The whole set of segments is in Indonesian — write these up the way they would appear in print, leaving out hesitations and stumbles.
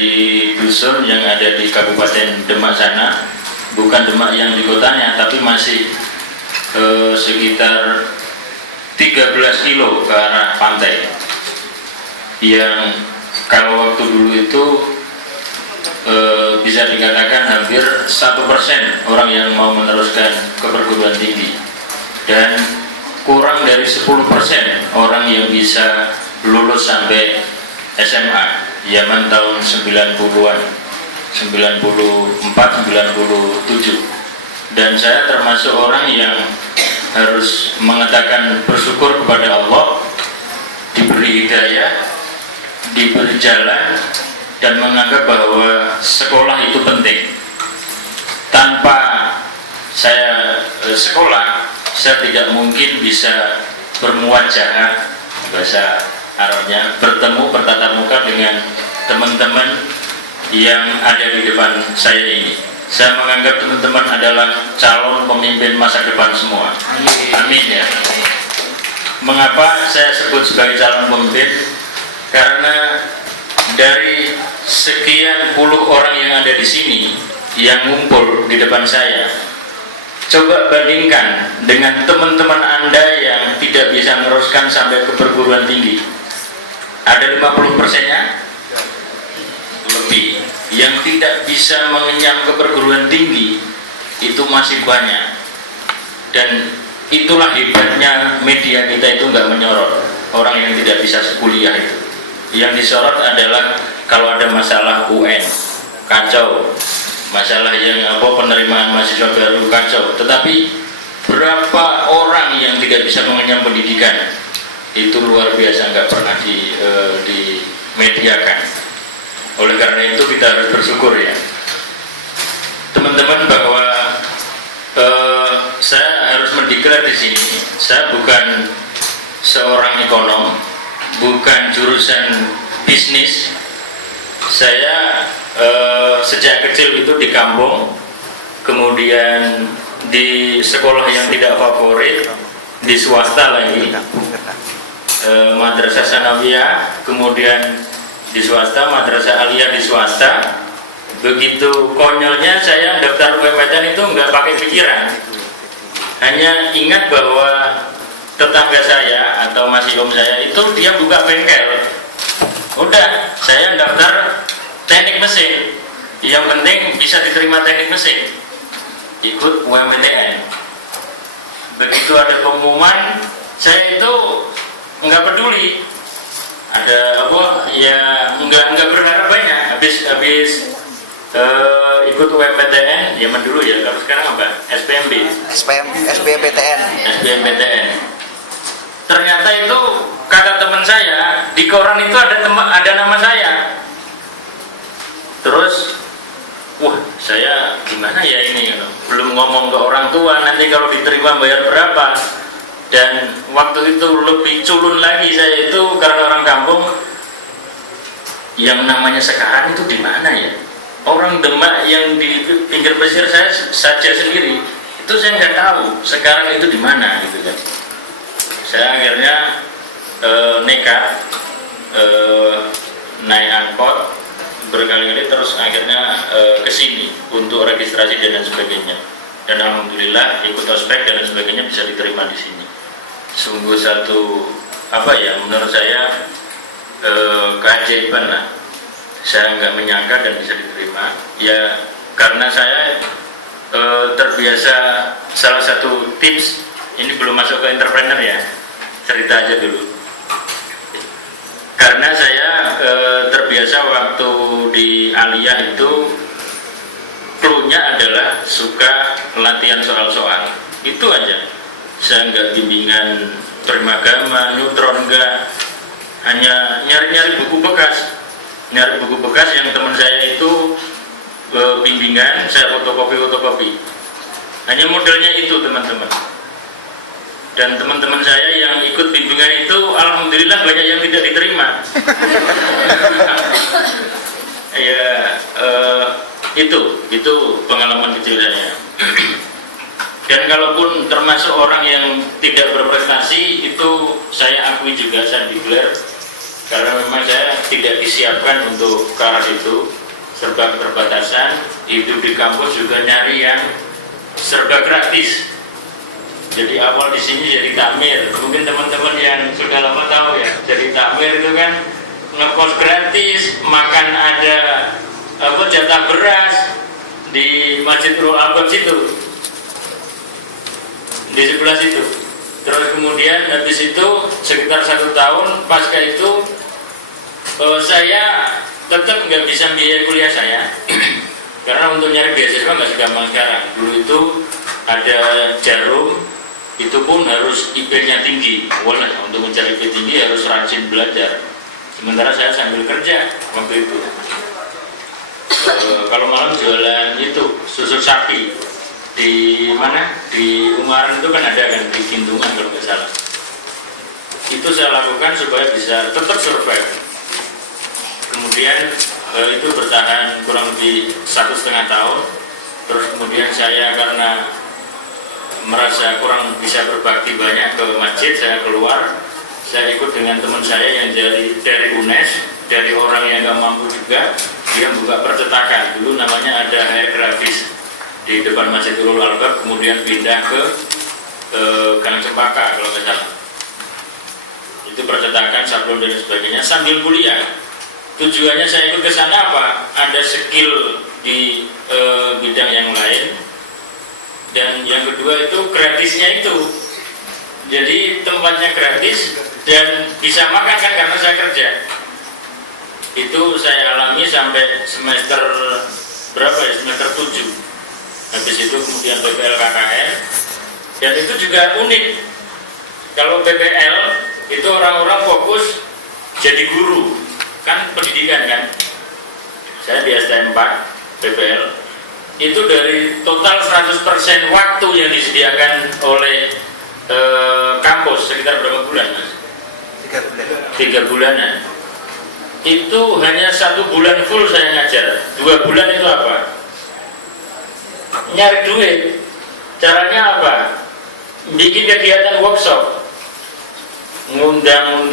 di dusun yang ada di Kabupaten Demak sana, bukan Demak yang di kotanya, tapi masih sekitar 13 kilo ke arah pantai, yang kalau waktu dulu itu bisa dikatakan hampir 1% orang yang mau meneruskan ke perguruan tinggi, dan kurang dari 10% orang yang bisa lulus sampai SMA zaman tahun 90-an, 94, 97. Dan saya termasuk orang yang harus mengatakan bersyukur kepada Allah, diberi hidayah, diberi jalan, dan menganggap bahwa sekolah itu penting. Tanpa saya sekolah, saya tidak mungkin bisa bermuwajahah, bahasa Arabnya, bertemu bertatap muka dengan teman-teman yang ada di depan saya ini. Saya menganggap teman-teman adalah calon pemimpin masa depan semua. Amin ya. Mengapa saya sebut sebagai calon pemimpin? Karena dari sekian puluh orang yang ada di sini, yang ngumpul di depan saya, coba bandingkan dengan teman-teman Anda yang tidak bisa meneruskan sampai ke perguruan tinggi. Ada 50%-nya lebih yang tidak bisa mengenyam ke perguruan tinggi, itu masih banyak. Dan itulah hebatnya media kita, itu nggak menyorot orang yang tidak bisa kuliah itu. Yang disorot adalah kalau ada masalah UN kacau, masalah yang penerimaan mahasiswa baru kacau. Tetapi berapa orang yang tidak bisa mengenyam pendidikan, itu luar biasa, nggak pernah dimediakan. Oleh karena itu kita harus bersyukur ya teman-teman, bahwa saya harus mendeklar di sini, saya bukan seorang ekonom, bukan jurusan bisnis. Saya sejak kecil itu di kampung, kemudian di sekolah yang tidak favorit, di swasta lagi, Madrasah Sanawiyah, kemudian di swasta, Madrasah Aliyah di swasta. Begitu konyolnya saya daftar UMPTN itu nggak pakai pikiran, hanya ingat bahwa tetangga saya atau Mas Om saya itu dia buka bengkel, udah saya daftar teknik mesin, yang penting bisa diterima teknik mesin, ikut UMPTN. Begitu ada pengumuman, saya itu nggak peduli, ada apa ya, nggak berharap banyak. Habis ikut UMPTN zaman dulu ya, kalau sekarang apa, SBMPTN. Ternyata itu kata teman saya di koran itu ada nama saya. Terus wah, saya gimana ya ini, belum ngomong ke orang tua, nanti kalau diterima bayar berapa. Dan waktu itu lebih culun lagi saya itu, karena orang kampung, yang namanya sekarang itu di mana ya? Orang Demak yang di pinggir pesisir saya saja sendiri itu saya nggak tahu sekarang itu di mana gitu kan. Saya akhirnya nekat naik angkot berkali-kali, terus akhirnya kesini untuk registrasi dan sebagainya. Dan alhamdulillah ikut ospek dan sebagainya bisa diterima di sini. Sungguh satu apa ya, menurut saya keajaiban lah. Saya nggak menyangka dan bisa diterima ya, karena saya terbiasa. Salah satu tips, ini belum masuk ke entrepreneur ya, cerita aja dulu. Karena saya terbiasa waktu di Aliyah itu clue-nya adalah suka latihan soal-soal, itu aja. Saya nggak bimbingan Primagama, Neutron, enggak, hanya nyari-nyari buku bekas. Nyari buku bekas yang teman saya itu bimbingan, saya fotokopi. Hanya modelnya itu teman-teman. Dan teman-teman saya yang ikut bimbingan itu alhamdulillah banyak yang tidak diterima. Ya itu pengalaman kecil saya. Dan kalaupun termasuk orang yang tidak berprestasi, itu saya akui juga, saya declare karena memang saya tidak disiapkan untuk ke arah itu, serba keterbatasan. Hidup di kampus juga nyari yang serba gratis. Jadi awal di sini jadi takmir. Mungkin teman-teman yang sudah lama tahu ya, jadi takmir itu kan ngekos gratis, makan ada jatah beras di Masjidul Albab situ, di sebelah situ. Terus kemudian habis itu sekitar 1 tahun pasca itu saya tetap nggak bisa biaya kuliah saya karena untuk nyari beasiswa nggak segampang sekarang. Dulu itu ada jarum, itu pun harus IP-nya tinggi. Wah, untuk mencari IP tinggi harus rajin belajar. Sementara saya sambil kerja waktu itu. Kalau malam jualan itu susu sapi di mana? Di Ungaran itu kan ada kan, di Gintungan kalau nggak salah. Itu saya lakukan supaya bisa tetap survive. Kemudian itu bertahan kurang lebih 1,5 tahun. Terus kemudian saya karena merasa kurang bisa berbakti banyak ke masjid, saya keluar. Saya ikut dengan teman saya yang dari UNES, dari orang yang nggak mampu juga. Dia buka percetakan, dulu namanya ada Hair Grafis di depan Masjidul Albab, kemudian pindah ke Gang Cempaka kalau nggak salah. Itu percetakan, sablon dan sebagainya sambil kuliah. Tujuannya saya ikut ke sana apa? Ada skill di bidang yang lain, dan yang kedua itu gratisnya itu. Jadi tempatnya gratis dan bisa makan kan karena saya kerja. Itu saya alami sampai semester berapa ya? Semester 7. Habis itu kemudian PPL KKN, dan itu juga unik. Kalau PPL itu orang-orang fokus jadi guru, kan pendidikan kan. Saya di STM 4 PPL itu dari total 100% waktu yang disediakan oleh kampus sekitar berapa bulan Mas? 3 bulanan. Itu hanya 1 bulan full saya ngajar. 2 bulan itu apa? Nyari duit. Caranya apa? Bikin kegiatan workshop, ngundang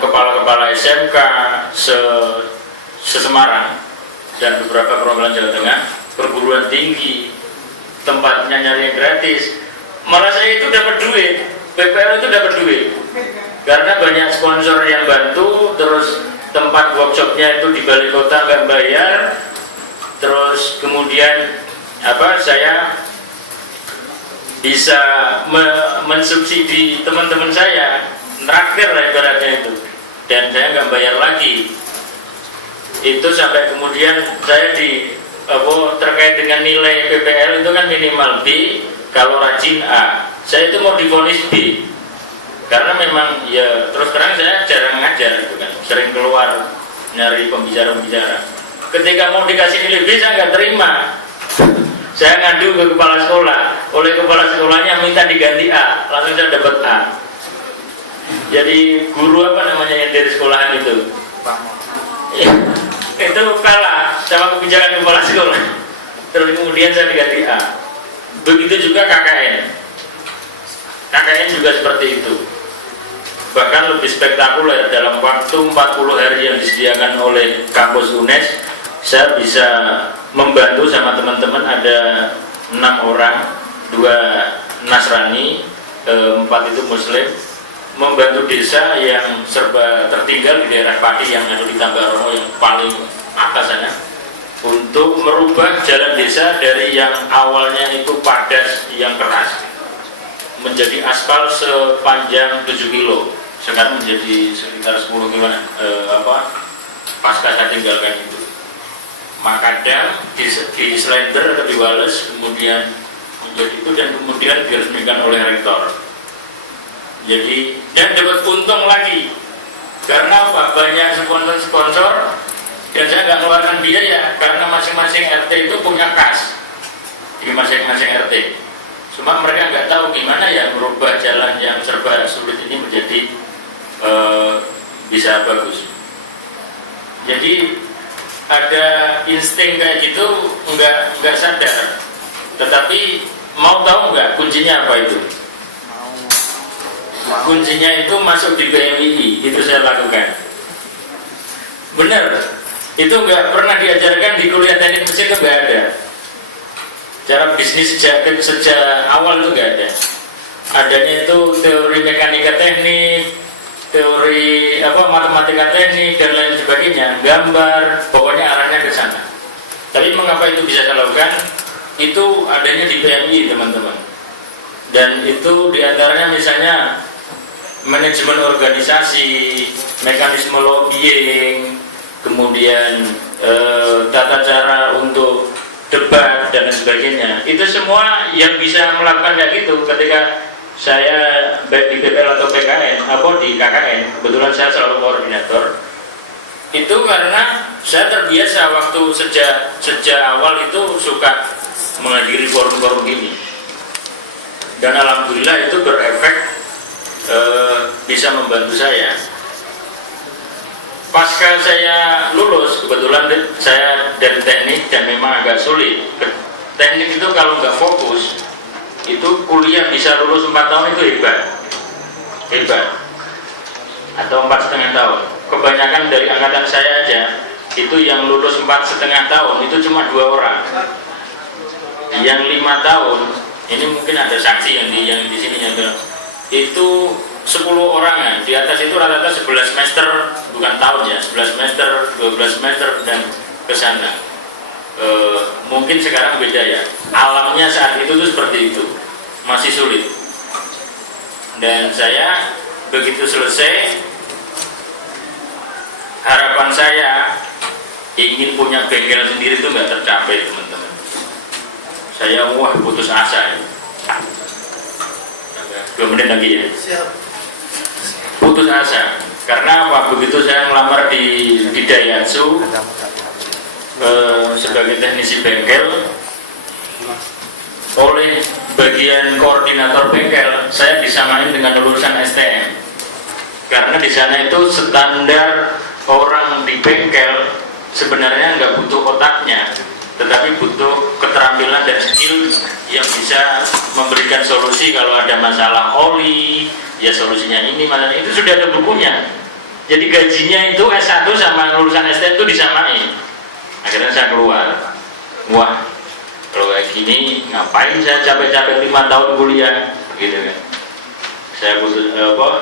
kepala-kepala SMK se-Semarang dan beberapa perwakilan Jawa Tengah, perguruan tinggi, tempatnya nyari yang gratis. Malah saya itu dapat duit, PPL itu dapat duit karena banyak sponsor yang bantu. Terus tempat workshopnya itu di balai kota nggak bayar. Terus kemudian saya bisa mensubsidi teman-teman saya, traktir lah ibaratnya itu, dan saya nggak bayar lagi. Itu sampai kemudian saya terkait dengan nilai PPL itu kan minimal B, kalau rajin A. Saya itu mau divonis B karena memang ya terus terang saya jarang ngajar gitu kan, sering keluar nyari pembicara-pembicara. Ketika mau dikasih nilai B saya nggak terima. Saya ngadu ke kepala sekolah, oleh kepala sekolahnya minta diganti A, langsung saya dapat A. Jadi guru yang dari sekolahan itu itu kalah sama kebijakan kepala sekolah. Terus kemudian saya diganti A. Begitu juga KKN. KKN juga seperti itu. Bahkan lebih spektakuler, dalam waktu 40 hari yang disediakan oleh kampus UNES, saya bisa membantu sama teman-teman, ada 6 orang, 2 Nasrani, 4 itu Muslim, membantu desa yang serba tertinggal di daerah Pati yang ada di Tambarono yang paling atas sana, untuk merubah jalan desa dari yang awalnya itu padas yang keras menjadi aspal sepanjang 7 kilo, sekarang menjadi sekitar 10 kilo pasca saya tinggalkan itu. Makadam di Slender atau di Wales, kemudian menjadi itu dan kemudian diresmikan oleh rektor. Jadi dan dapat untung lagi karena banyak sponsor dan saya nggak keluarkan biaya karena masing-masing RT itu punya kas di masing-masing RT. Cuma mereka nggak tahu gimana ya merubah jalan yang serba sulit ini menjadi bisa bagus. Jadi ada insting kayak gitu, nggak sadar. Tetapi mau tahu nggak kuncinya apa itu? kuncinya itu masuk di BMI, itu saya lakukan. Benar, itu nggak pernah diajarkan di kuliah teknik mesin, itu nggak ada. Cara bisnis sejak awal itu nggak ada. Adanya itu teori mekanika teknik, teori matematika teknik dan lain sebagainya, gambar, pokoknya arahnya ke sana. Tapi mengapa itu bisa dilakukan? Itu adanya di PMI, teman-teman. Dan itu diantaranya misalnya manajemen organisasi, mekanisme lobbying, kemudian tata cara untuk debat dan lain sebagainya. Itu semua yang bisa melakukan kayak gitu ketika saya baik di PPL atau PKN atau di KKN, kebetulan saya selalu koordinator. Itu karena saya terbiasa waktu sejak awal itu suka menghadiri forum-forum gini. Dan alhamdulillah itu berefek, bisa membantu saya. Pasca saya lulus, kebetulan saya dari teknik dan memang agak sulit. Teknik itu kalau nggak fokus, itu kuliah bisa lulus 4 tahun itu hebat. Atau 4,5 tahun. Kebanyakan dari angkatan saya aja, itu yang lulus 4,5 tahun itu cuma 2 orang. Yang 5 tahun, ini mungkin ada saksi yang di sini ada. Itu 10 orangan, di atas itu rata-rata 11 semester, bukan tahun ya, 11 semester, 12 semester dan ke sana. Mungkin sekarang beda ya. Alamnya saat itu tuh seperti itu, masih sulit. Dan saya begitu selesai, harapan saya ingin punya bengkel sendiri itu nggak tercapai, teman-teman. Saya putus asa. 2 menit lagi ya. Putus asa. Karena begitu saya melamar di Daihatsu sebagai teknisi bengkel, oleh bagian koordinator bengkel saya disamain dengan lulusan STM. Karena di sana itu standar orang di bengkel sebenarnya nggak butuh otaknya, tetapi butuh keterampilan dan skill yang bisa memberikan solusi kalau ada masalah oli, ya solusinya ini, masalah itu sudah ada bukunya. Jadi gajinya itu S1 sama lulusan STM itu disamain. Akhirnya saya keluar, wah kalau kayak gini ngapain saya capek-capek 5 tahun kuliah, gitu kan. Saya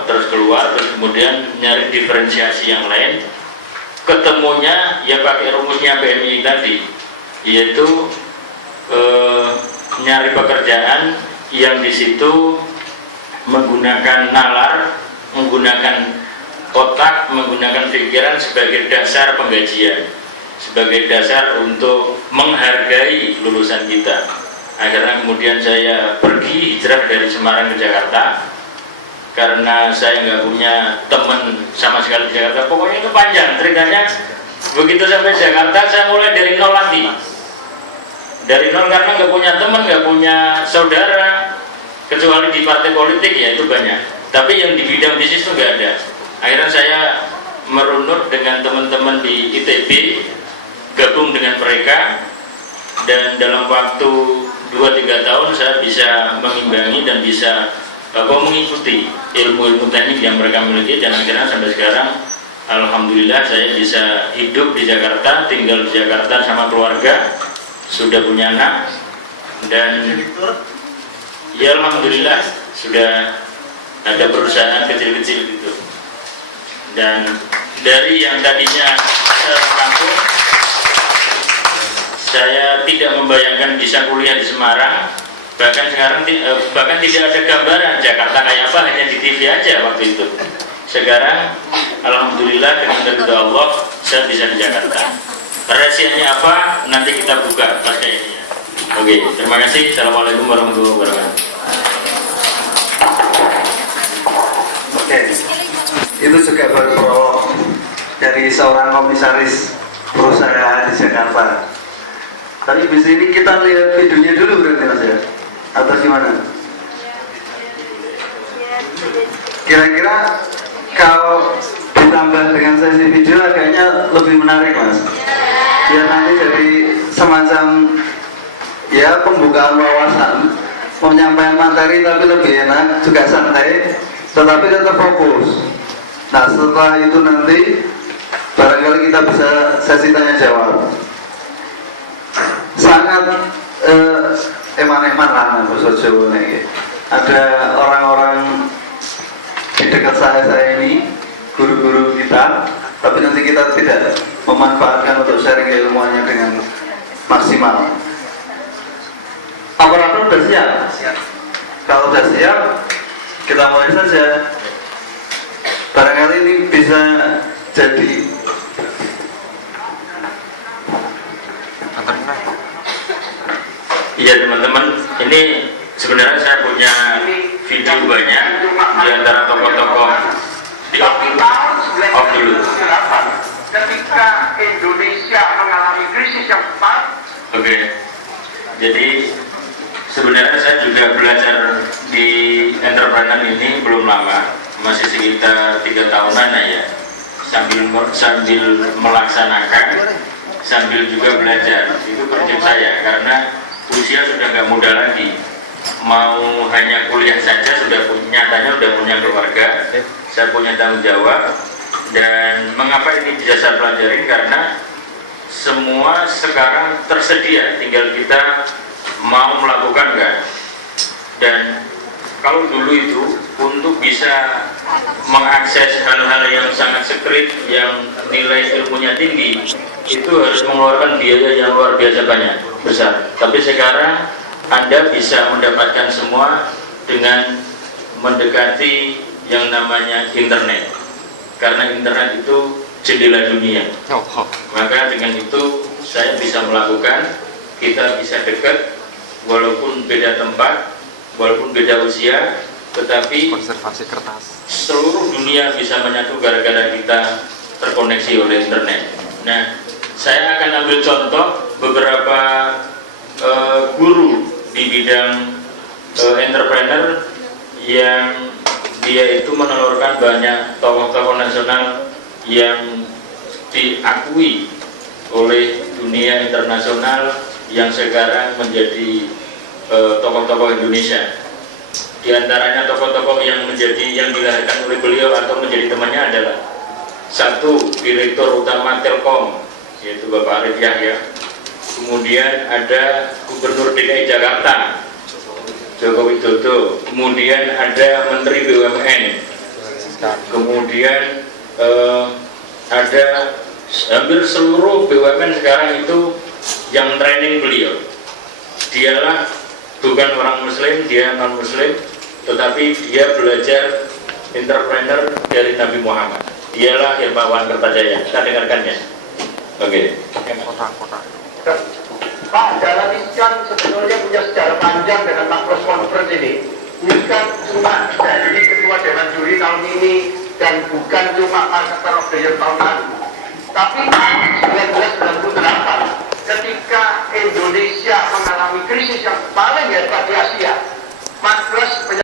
terus keluar, terus kemudian nyari diferensiasi yang lain. Ketemunya ya pakai rumusnya PMI tadi, yaitu nyari pekerjaan yang di situ menggunakan nalar, menggunakan otak, menggunakan pikiran sebagai dasar penggajian, sebagai dasar untuk menghargai lulusan kita. Akhirnya kemudian saya pergi hijrah dari Semarang ke Jakarta karena saya nggak punya teman sama sekali di Jakarta. Pokoknya itu panjang ceritanya. Begitu sampai Jakarta saya mulai dari nol lagi. Dari nol karena nggak punya teman, nggak punya saudara, kecuali di partai politik ya itu banyak. Tapi yang di bidang bisnis itu nggak ada. Akhirnya saya merunut dengan teman-teman di ITB, gabung dengan mereka, dan dalam waktu 2-3 tahun saya bisa mengimbangi dan bisa mengikuti ilmu-ilmu teknik yang mereka miliki, dan akhirnya sampai sekarang alhamdulillah saya bisa hidup di Jakarta, tinggal di Jakarta sama keluarga, sudah punya anak, dan ya alhamdulillah sudah ada perusahaan kecil-kecil gitu. Dan dari yang tadinya kampung, saya tidak membayangkan bisa kuliah di Semarang. Bahkan sekarang bahkan tidak ada gambaran Jakarta kayak apa, hanya di TV aja waktu itu. Sekarang alhamdulillah dengan keridhaan Allah saya bisa di Jakarta. Rahasianya apa? Nanti kita buka pasca ini. Oke, terima kasih. Assalamualaikum warahmatullahi wabarakatuh. Oke, itu juga baru prolog dari seorang komisaris perusahaan di Jakarta. Tapi di sini kita lihat videonya dulu berarti Mas ya? Atau gimana? Kira-kira kalau ditambah dengan sesi video agaknya lebih menarik Mas. Biar nanti jadi semacam ya pembukaan wawasan, penyampaian materi tapi lebih enak, juga santai. tetapi tetap fokus. Nah setelah itu nanti barangkali kita bisa sesi tanya jawab. Sangat eman-eman lah bahasa Jawa ini. Ada orang-orang di dekat saya ini, guru-guru kita, tapi nanti kita tidak memanfaatkan untuk sharing ilmuannya dengan maksimal. Aparatur sudah siap? Kalau sudah siap, kita mulai saja. Barangkali ini bisa jadi iya teman-teman, ini sebenarnya saya punya video banyak di antara tokoh-tokoh di off dulu. Ketika Indonesia mengalami krisis yang besar. Oke. Jadi sebenarnya saya juga belajar di entrepreneur ini belum lama, masih sekitar 3 tahunan ya. Sambil melaksanakan, sambil juga belajar. Itu prinsip saya karena usia sudah nggak muda lagi. Mau hanya kuliah saja nyatanya sudah punya keluarga, saya punya tanggung jawab. Dan mengapa ini bisa saya pelajarin? Karena semua sekarang tersedia, tinggal kita mau melakukan nggak. Dan kalau dulu itu untuk bisa mengakses hal-hal yang sangat sekret, yang nilai ilmunya tinggi, itu harus mengeluarkan biaya yang luar biasa banyak, besar. Tapi sekarang Anda bisa mendapatkan semua dengan mendekati yang namanya internet. Karena internet itu jendela dunia. Maka dengan itu saya bisa melakukan, kita bisa dekat, walaupun beda tempat, walaupun beda usia, tetapi konservasi kertas. Seluruh dunia bisa menyatu gara-gara kita terkoneksi oleh internet. Nah, saya akan ambil contoh beberapa guru di bidang entrepreneur yang dia itu menelurkan banyak tokoh-tokoh nasional yang diakui oleh dunia internasional yang sekarang menjadi tokoh-tokoh Indonesia. Di antaranya tokoh-tokoh yang dilahirkan oleh beliau atau menjadi temannya adalah satu, Direktur Utama Telkom, yaitu Bapak Arif Yahya. Kemudian ada Gubernur DKI Jakarta, Joko Widodo. Kemudian ada Menteri BUMN. Kemudian ada hampir seluruh BUMN sekarang itu yang training beliau. Dialah bukan orang Muslim, dia non Muslim, tetapi dia belajar entrepreneur dari Nabi Muhammad. Dialah Hermawan Kertajaya. Kita dengarkan ya. Oke. Pak Dahlan Iskan sebetulnya punya sejarah panjang dengan Makros Conference ini. Bukan cuma jadi ketua Dewan Juri tahun ini dan bukan cuma Marketer of the Year tahun lalu, tapi tahun 1998 ketika Indonesia mengalami krisis yang paling hebat di Asia.